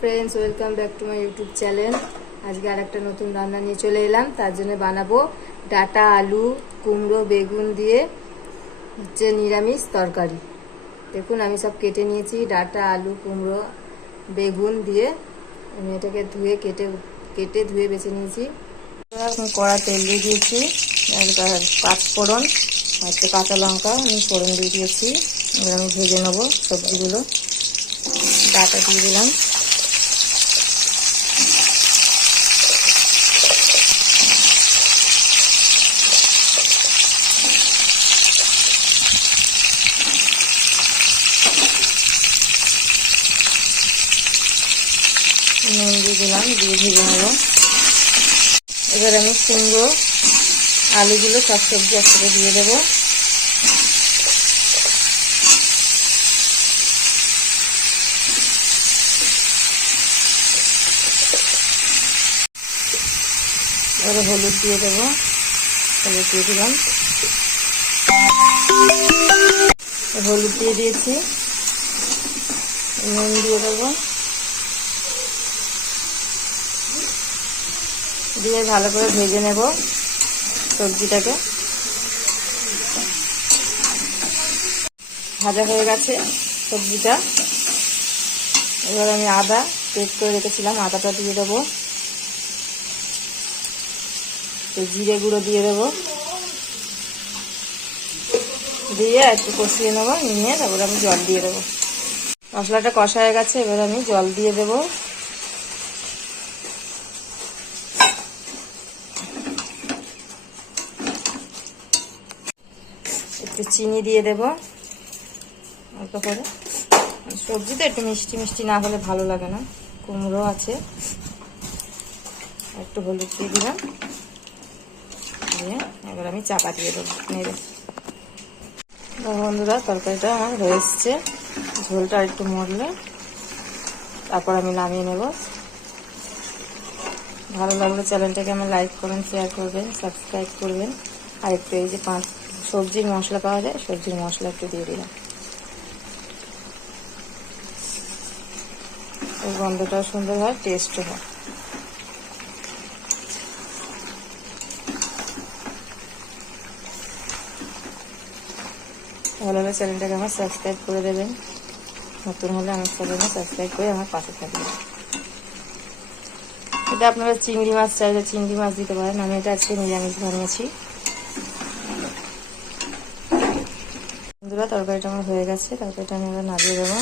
Friends welcome back to my YouTube channel. आज के आरेकटा नतून रान्ना निये चले एलाम। तार जोन्नो बानाबो डाटा आलू कुमड़ो बेगुन दिए हच्छे निरामिष तरकारी। देखुन आमी सब केटे निয়েছি डाटा आलू कुमड़ो बेगुन दिए आमी एटाके धुए केटे धुए बेছে নিয়েছি। কড়া তেল দিয়ে দিয়েছি, পাঁচফোড়ন হচ্ছে কাঁচা লঙ্কা আমি ফোড়ন দিয়ে দিয়েছি। এবার আমি ভেজে নেব সবজিগুলো। ডাটা দিয়ে দিলাম, নুন দিয়ে দিলাম, দিয়ে ভেজে নেব। এবার আমি কুমড়ো আলুগুলো সব সবজি একসাথে দিয়ে দেবো। এবারে হলুদ দিয়ে দেবো, হলুদ দিয়ে দিলাম, হলুদ দিয়ে দিয়েছি, নুন দিয়ে দেবো, দিয়ে ভালো করে ভেজে নেব সবজিটাকে। ভাজা হয়ে গেছে সবজিটা। এবার আমি আদা পেস্ট করে রেখেছিলাম, আদাটা দিয়ে দেবো, জিরে গুঁড়ো দিয়ে দেবো, দিয়ে একটু কষিয়ে নেবো, নিয়ে তারপরে আমি জল দিয়ে দেবো। মশলাটা কষা হয়ে গেছে, এবার আমি জল দিয়ে দেবো। একটু চিনি দিয়ে দেবো অল্প করে। সবজি তো একটু মিষ্টি মিষ্টি না হলে ভালো লাগে না, কুমড়ো আছে। একটু হলুদ দিয়ে দিলাম, দিয়ে এবার আমি চাপা দিয়ে দেবো নেড়ে। বন্ধুরা তরকারিটা আমার হয়ে এসছে, ঝোলটা একটু মরলে তারপর আমি নামিয়ে নেব। ভালো লাগলে চ্যানেলটাকে আমার লাইক করবেন, শেয়ার করবেন, সাবস্ক্রাইব করবেন। আর একটু এই যে সবজির মশলা পাওয়া যায়, সবজির মশলা একটু দিয়ে দিলাম, এই গন্ধটাও সুন্দর হয়, টেস্টও হয়। ভালো হলে চ্যানেলটাকে আমার সাবস্ক্রাইব করে দেবেন, নতুন হলে আমার চ্যানেলটা সাবস্ক্রাইব করে আমার পাশে থাকবেন। এটা আপনারা চিংড়ি মাছ চাইলে চিংড়ি মাছ দিতে পারেন, আমি এটা আজকে নিরামিষ বানিয়েছি। বন্ধুরা তরকারিটা আমার হয়ে গেছে, তরকারিটা আমি এবার নামিয়ে দেবো।